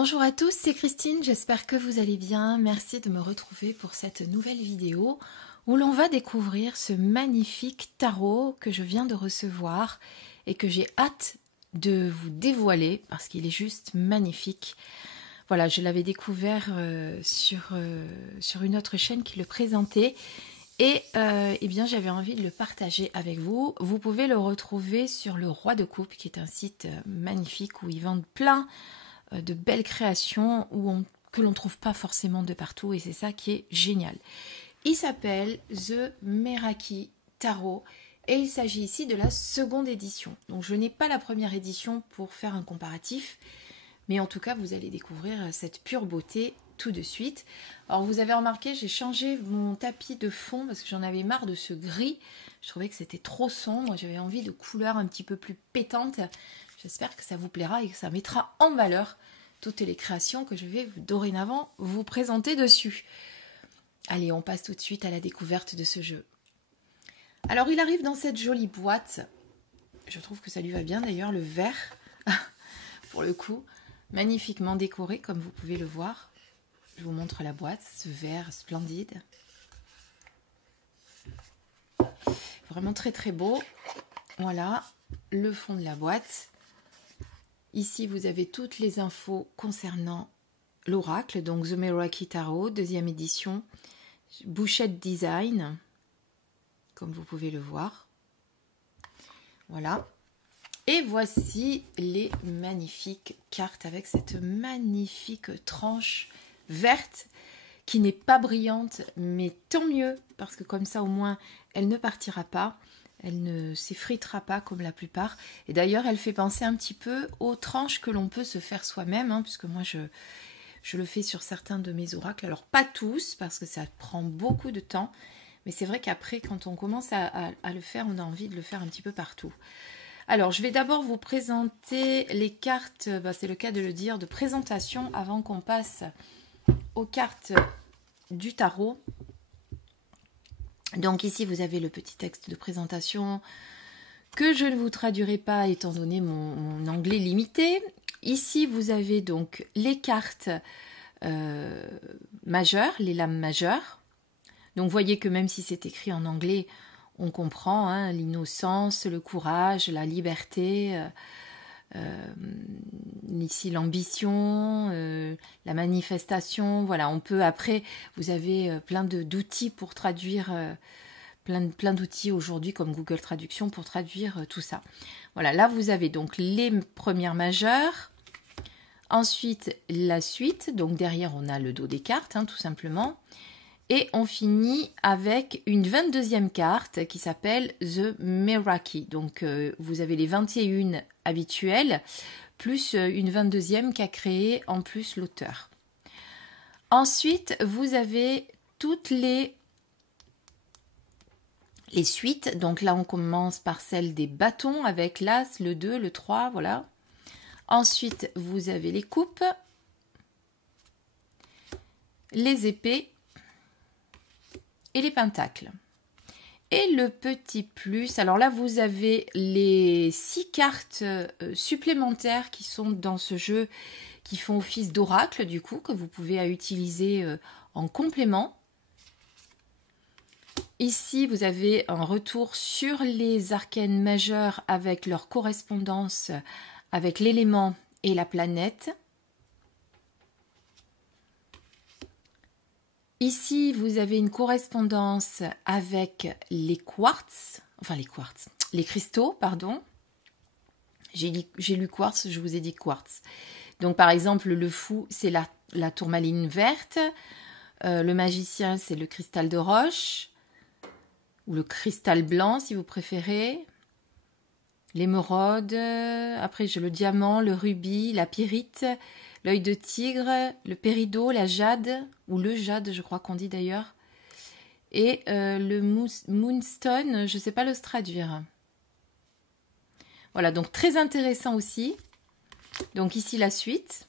Bonjour à tous, c'est Christine, j'espère que vous allez bien. Merci de me retrouver pour cette nouvelle vidéo où l'on va découvrir ce magnifique tarot que je viens de recevoir et que j'ai hâte de vous dévoiler parce qu'il est juste magnifique. Voilà, je l'avais découvert sur une autre chaîne qui le présentait et eh bien j'avais envie de le partager avec vous. Vous pouvez le retrouver sur le Roi de Coupe qui est un site magnifique où ils vendent plein de belles créations que l'on ne trouve pas forcément de partout et c'est ça qui est génial. Il s'appelle The Meraki Tarot et il s'agit ici de la seconde édition. Donc je n'ai pas la première édition pour faire un comparatif, mais en tout cas vous allez découvrir cette pure beauté tout de suite. Alors vous avez remarqué, j'ai changé mon tapis de fond parce que j'en avais marre de ce gris. Je trouvais que c'était trop sombre, j'avais envie de couleurs un petit peu plus pétantes. J'espère que ça vous plaira et que ça mettra en valeur toutes les créations que je vais dorénavant vous présenter dessus. Allez, on passe tout de suite à la découverte de ce jeu. Alors, il arrive dans cette jolie boîte. Je trouve que ça lui va bien d'ailleurs, le vert, pour le coup, magnifiquement décoré, comme vous pouvez le voir. Je vous montre la boîte, ce vert splendide. Vraiment très très beau. Voilà, le fond de la boîte. Ici, vous avez toutes les infos concernant l'oracle, donc The Meraki Tarot, deuxième édition, Bouchette Design, comme vous pouvez le voir. Voilà. Et voici les magnifiques cartes avec cette magnifique tranche verte qui n'est pas brillante, mais tant mieux, parce que comme ça, au moins, elle ne partira pas. Elle ne s'effritera pas comme la plupart. Et d'ailleurs, elle fait penser un petit peu aux tranches que l'on peut se faire soi-même, hein, puisque moi, je le fais sur certains de mes oracles. Alors, pas tous, parce que ça prend beaucoup de temps. Mais c'est vrai qu'après, quand on commence à le faire, on a envie de le faire un petit peu partout. Alors, je vais d'abord vous présenter les cartes, c'est le cas de le dire, de présentation, avant qu'on passe aux cartes du tarot. Donc ici, vous avez le petit texte de présentation que je ne vous traduirai pas étant donné mon anglais limité. Ici, vous avez donc les cartes majeures, les lames majeures. Donc, vous voyez que même si c'est écrit en anglais, on comprend hein, l'innocence, le courage, la liberté, ici l'ambition, la manifestation, voilà, on peut après, vous avez plein d'outils pour traduire, plein d'outils aujourd'hui comme Google Traduction pour traduire tout ça. Voilà, là vous avez donc les premières majeures, ensuite la suite, donc derrière on a le dos des cartes, hein, tout simplement, et on finit avec une 22e carte qui s'appelle The Meraki. Donc vous avez les 21 habituelles, plus une 22e qu'a créé en plus l'auteur. Ensuite, vous avez toutes les suites. Donc là, on commence par celle des bâtons avec l'As, le 2, le 3, voilà. Ensuite, vous avez les coupes, les épées et les pentacles. Et le petit plus, alors là vous avez les 6 cartes supplémentaires qui sont dans ce jeu, qui font office d'oracle du coup, que vous pouvez utiliser en complément. Ici vous avez un retour sur les arcanes majeures avec leur correspondance avec l'élément et la planète. Ici, vous avez une correspondance avec les quartz, les cristaux, pardon. J'ai lu quartz, je vous ai dit quartz. Donc, par exemple, le fou, c'est la tourmaline verte. Le magicien, c'est le cristal de roche. Ou le cristal blanc, si vous préférez. L'émeraude. Après, j'ai le diamant, le rubis, la pyrite. L'œil de tigre, le péridot, la jade, ou le jade, je crois qu'on dit d'ailleurs. Et le moonstone, je ne sais pas le traduire. Voilà, donc très intéressant aussi. Donc ici la suite.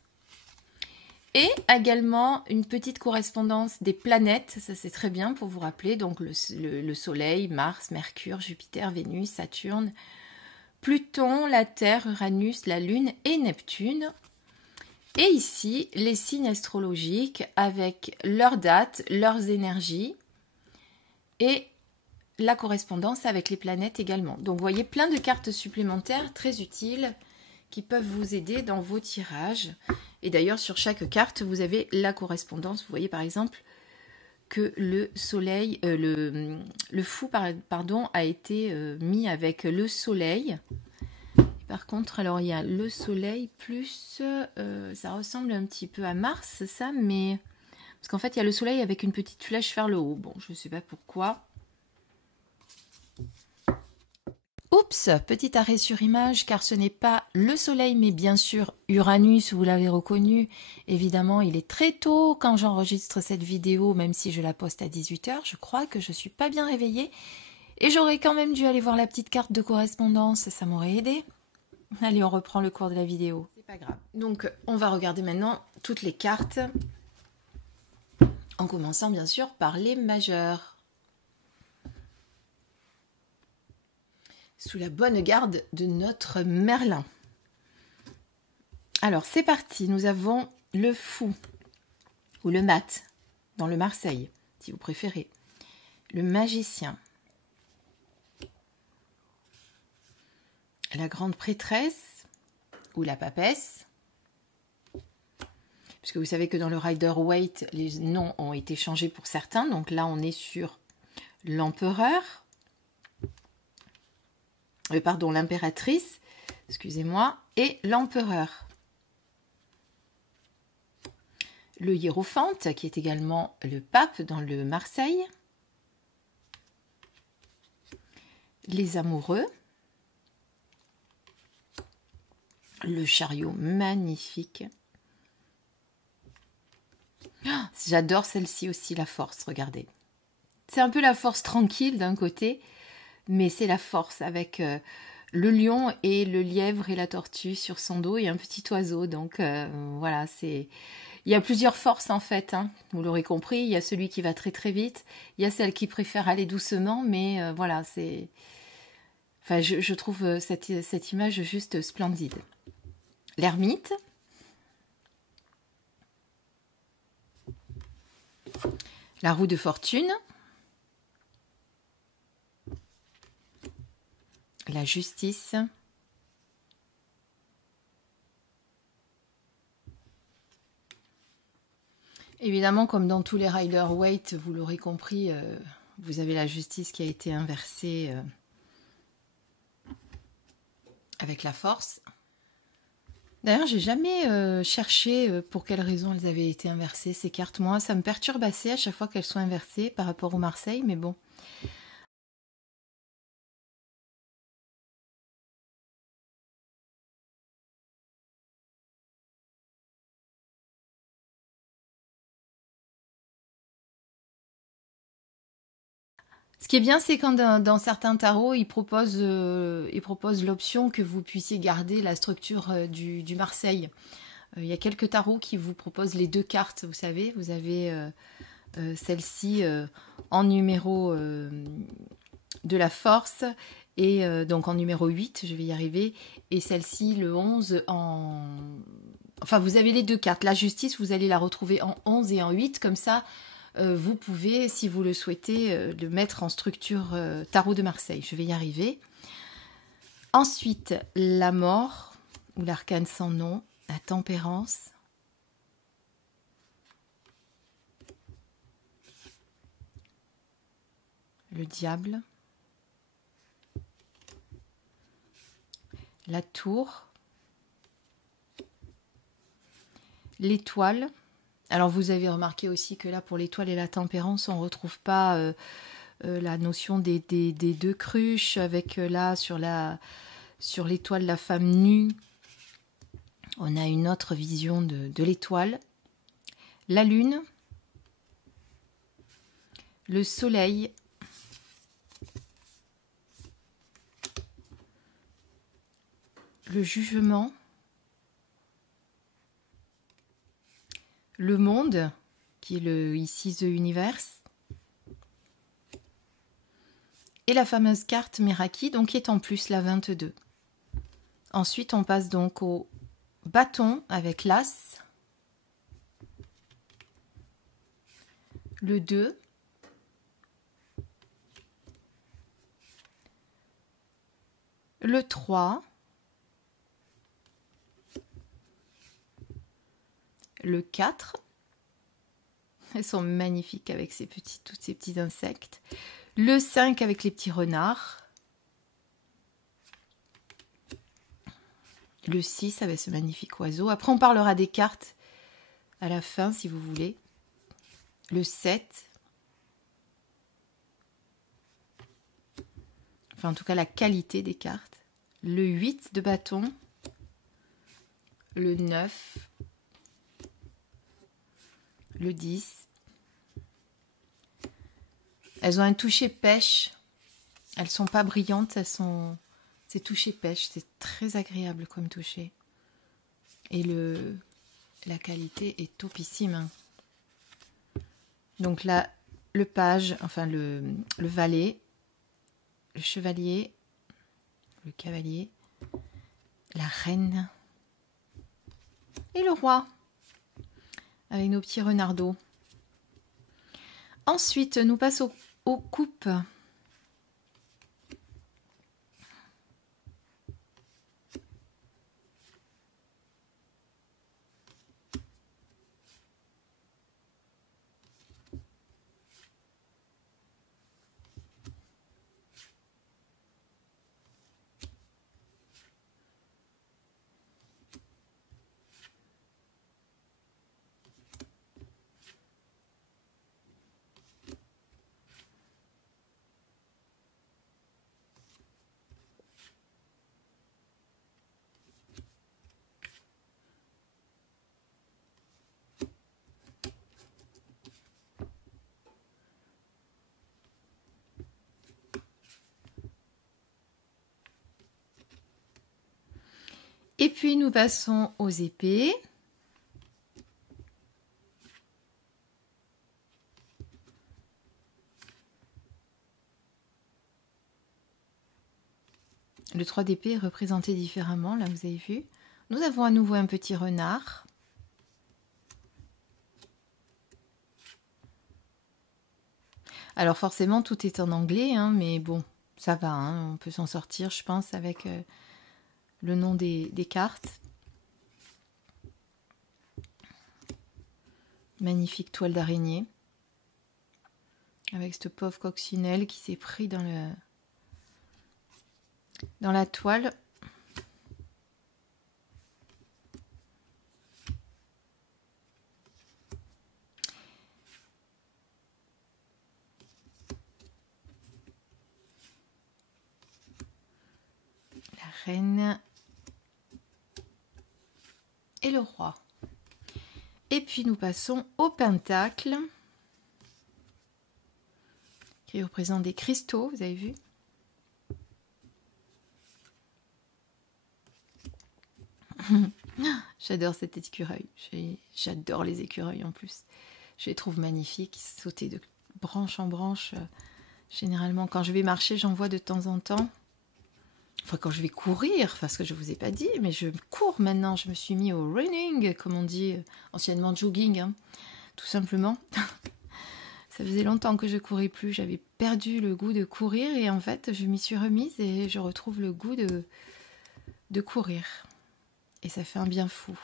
Et également une petite correspondance des planètes, ça c'est très bien pour vous rappeler. Donc le Soleil, Mars, Mercure, Jupiter, Vénus, Saturne, Pluton, la Terre, Uranus, la Lune et Neptune. Et ici, les signes astrologiques avec leurs dates, leurs énergies et la correspondance avec les planètes également. Donc, vous voyez plein de cartes supplémentaires très utiles qui peuvent vous aider dans vos tirages. Et d'ailleurs, sur chaque carte, vous avez la correspondance. Vous voyez par exemple que le soleil, le fou pardon, a été mis avec le soleil. Par contre, alors il y a le soleil plus, ça ressemble un petit peu à Mars, c'est ça, mais parce qu'en fait il y a le soleil avec une petite flèche vers le haut. Bon, je ne sais pas pourquoi. Oups, petit arrêt sur image, car ce n'est pas le soleil, mais bien sûr Uranus, vous l'avez reconnu. Évidemment, il est très tôt quand j'enregistre cette vidéo, même si je la poste à 18 h. Je crois que je suis pas bien réveillée. Et j'aurais quand même dû aller voir la petite carte de correspondance, ça m'aurait aidé. Allez, on reprend le cours de la vidéo. C'est pas grave. Donc, on va regarder maintenant toutes les cartes, en commençant bien sûr par les majeures. Sous la bonne garde de notre Merlin. Alors, c'est parti. Nous avons le fou, ou le mat, dans le Marseille, si vous préférez. Le magicien. La grande prêtresse ou la papesse, puisque vous savez que dans le Rider-Waite, les noms ont été changés pour certains. Donc là, on est sur l'empereur, pardon, l'impératrice, excusez-moi, et l'empereur. Le hiérophante, qui est également le pape dans le Marseille. Les amoureux. Le chariot magnifique. Oh, j'adore celle-ci aussi, la force, regardez. C'est un peu la force tranquille d'un côté, mais c'est la force avec le lion et le lièvre et la tortue sur son dos et un petit oiseau. Donc voilà, il y a plusieurs forces en fait, hein. Vous l'aurez compris, il y a celui qui va très très vite, il y a celle qui préfère aller doucement, mais voilà, c'est... Enfin, je trouve cette image juste splendide. L'ermite. La roue de fortune. La justice. Évidemment, comme dans tous les Rider-Waite, vous l'aurez compris, vous avez la justice qui a été inversée avec la force. D'ailleurs, j'ai jamais cherché pour quelles raisons elles avaient été inversées, ces cartes. Moi, ça me perturbe assez à chaque fois qu'elles sont inversées par rapport au Marseille, mais bon. Ce qui est bien, c'est quand dans certains tarots, ils proposent l'option que vous puissiez garder la structure du Marseille. Il y a quelques tarots qui vous proposent les deux cartes, vous savez. Vous avez celle-ci en numéro de la force, et donc en numéro 8, je vais y arriver, et celle-ci, le 11, en... Enfin, vous avez les deux cartes. La justice, vous allez la retrouver en 11 et en 8, comme ça... vous pouvez, si vous le souhaitez, le mettre en structure tarot de Marseille. Je vais y arriver. Ensuite, la mort, ou l'arcane sans nom, la tempérance. Le diable. La tour. L'étoile. Alors, vous avez remarqué aussi que là, pour l'étoile et la tempérance, on ne retrouve pas la notion des deux cruches, avec là, sur l'étoile, la femme nue. On a une autre vision de l'étoile. La lune. Le soleil. Le jugement. Le monde, qui est ici The Universe. Et la fameuse carte Meraki, donc qui est en plus la 22. Ensuite, on passe donc au bâton avec l'As, le 2, le 3, le 4, elles sont magnifiques avec tous ces petits insectes, le 5 avec les petits renards, le 6 avec ce magnifique oiseau. Après, on parlera des cartes à la fin, si vous voulez. Le 7. Enfin, en tout cas, la qualité des cartes. Le 8 de bâton. Le 9. Le 10. Elles ont un toucher pêche. Elles sont pas brillantes, c'est toucher pêche, c'est très agréable comme toucher. Et la qualité est topissime. Donc là, le page, enfin le valet, le chevalier, le cavalier, la reine et le roi, avec nos petits renardeaux. Ensuite, nous passons aux coupes. Et puis nous passons aux épées. Le 3 d'épée est représenté différemment, là vous avez vu. Nous avons à nouveau un petit renard. Alors forcément tout est en anglais, hein, mais bon, ça va, hein, on peut s'en sortir je pense avec le nom des cartes. Magnifique toile d'araignée. Avec ce pauvre coccinelle qui s'est pris dans la toile. La reine et le roi. Et puis nous passons au pentacle, qui représente des cristaux, vous avez vu. J'adore cet écureuil, j'adore les écureuils en plus. Je les trouve magnifiques, sauter de branche en branche. Généralement, quand je vais marcher, j'en vois de temps en temps. Enfin, quand je vais courir, parce que je ne vous ai pas dit, mais je cours maintenant. Je me suis mis au running, comme on dit, anciennement jogging, hein, tout simplement. Ça faisait longtemps que je courais plus, j'avais perdu le goût de courir et en fait, je m'y suis remise et je retrouve le goût de courir. Et ça fait un bien fou.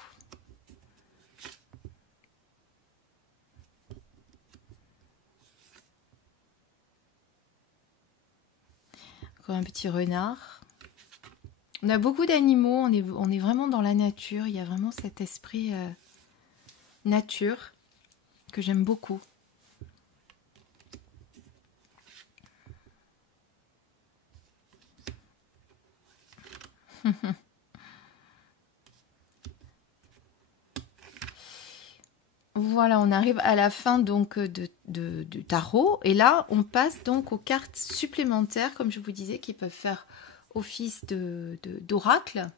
Encore un petit renard. On a beaucoup d'animaux, on est vraiment dans la nature. Il y a vraiment cet esprit nature que j'aime beaucoup. Voilà, on arrive à la fin donc du tarot. Et là, on passe donc aux cartes supplémentaires, comme je vous disais, qui peuvent faire office d'oracle,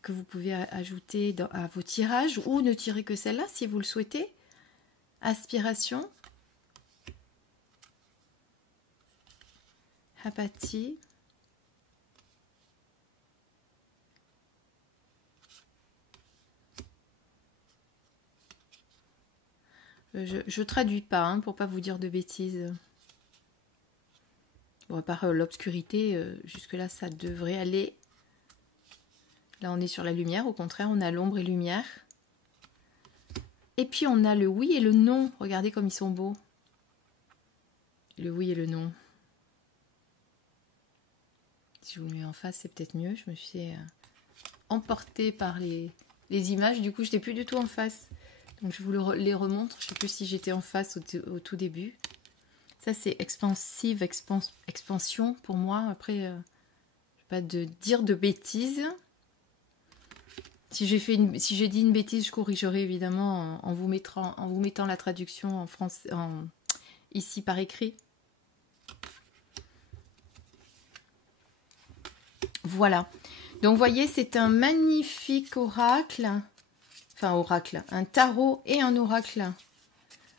que vous pouvez ajouter à vos tirages, ou ne tirer que celle-là si vous le souhaitez. Aspiration. Apathie. Je traduis pas, hein, pour pas vous dire de bêtises. Bon, à part l'obscurité, jusque-là, ça devrait aller. Là, on est sur la lumière. Au contraire, on a l'ombre et lumière. Et puis, on a le oui et le non. Regardez comme ils sont beaux. Le oui et le non. Si je vous le mets en face, c'est peut-être mieux. Je me suis emportée par les images. Du coup, je n'étais plus du tout en face. Donc, je vous les remontre. Je ne sais plus si j'étais en face au tout début. Ça, c'est expansive, expansion pour moi. Après, je ne vais pas dire de bêtises. Si j'ai dit une bêtise, je corrigerai évidemment en vous mettant la traduction en français, ici par écrit. Voilà. Donc, vous voyez, c'est un magnifique oracle. Enfin, oracle. Un tarot et un oracle.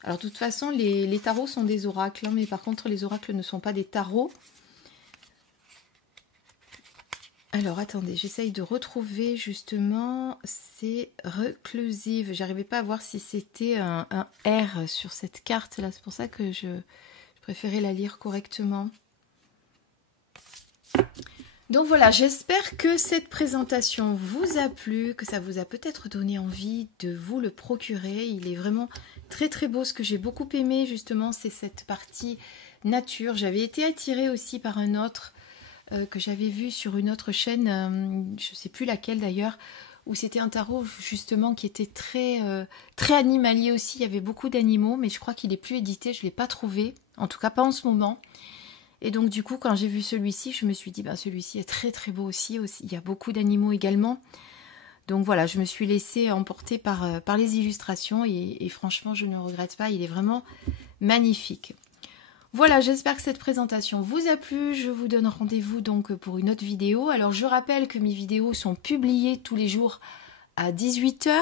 Alors, de toute façon, les tarots sont des oracles. Hein, mais par contre, les oracles ne sont pas des tarots. Alors, attendez, j'essaye de retrouver justement. C'est reclusive. J'arrivais pas à voir si c'était un R sur cette carte-là. C'est pour ça que je préférais la lire correctement. Donc voilà, j'espère que cette présentation vous a plu, que ça vous a peut-être donné envie de vous le procurer. Il est vraiment très très beau. Ce que j'ai beaucoup aimé justement, c'est cette partie nature. J'avais été attirée aussi par un autre que j'avais vu sur une autre chaîne, je ne sais plus laquelle d'ailleurs, où c'était un tarot justement qui était très animalier aussi. Il y avait beaucoup d'animaux, mais je crois qu'il n'est plus édité, je ne l'ai pas trouvé, en tout cas pas en ce moment. Et donc du coup, quand j'ai vu celui-ci, je me suis dit, celui-ci est très très beau aussi. Il y a beaucoup d'animaux également. Donc voilà, je me suis laissée emporter par les illustrations et franchement, je ne regrette pas. Il est vraiment magnifique. Voilà, j'espère que cette présentation vous a plu. Je vous donne rendez-vous donc pour une autre vidéo. Alors je rappelle que mes vidéos sont publiées tous les jours à 18 h.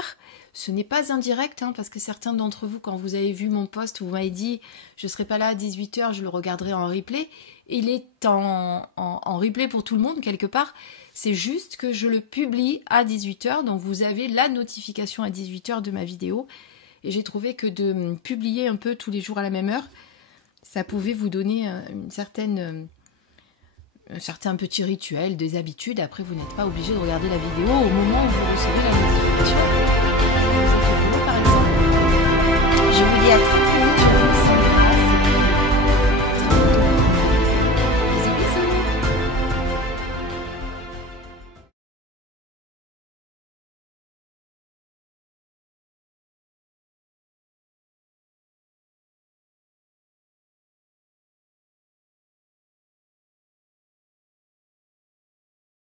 Ce n'est pas un direct, hein, parce que certains d'entre vous, quand vous avez vu mon post, vous m'avez dit je ne serai pas là à 18 h, je le regarderai en replay. Il est en replay pour tout le monde quelque part. C'est juste que je le publie à 18 h, donc vous avez la notification à 18 h de ma vidéo. Et j'ai trouvé que de publier un peu tous les jours à la même heure, ça pouvait vous donner un certain petit rituel, des habitudes. Après, vous n'êtes pas obligé de regarder la vidéo au moment où vous recevez la notification.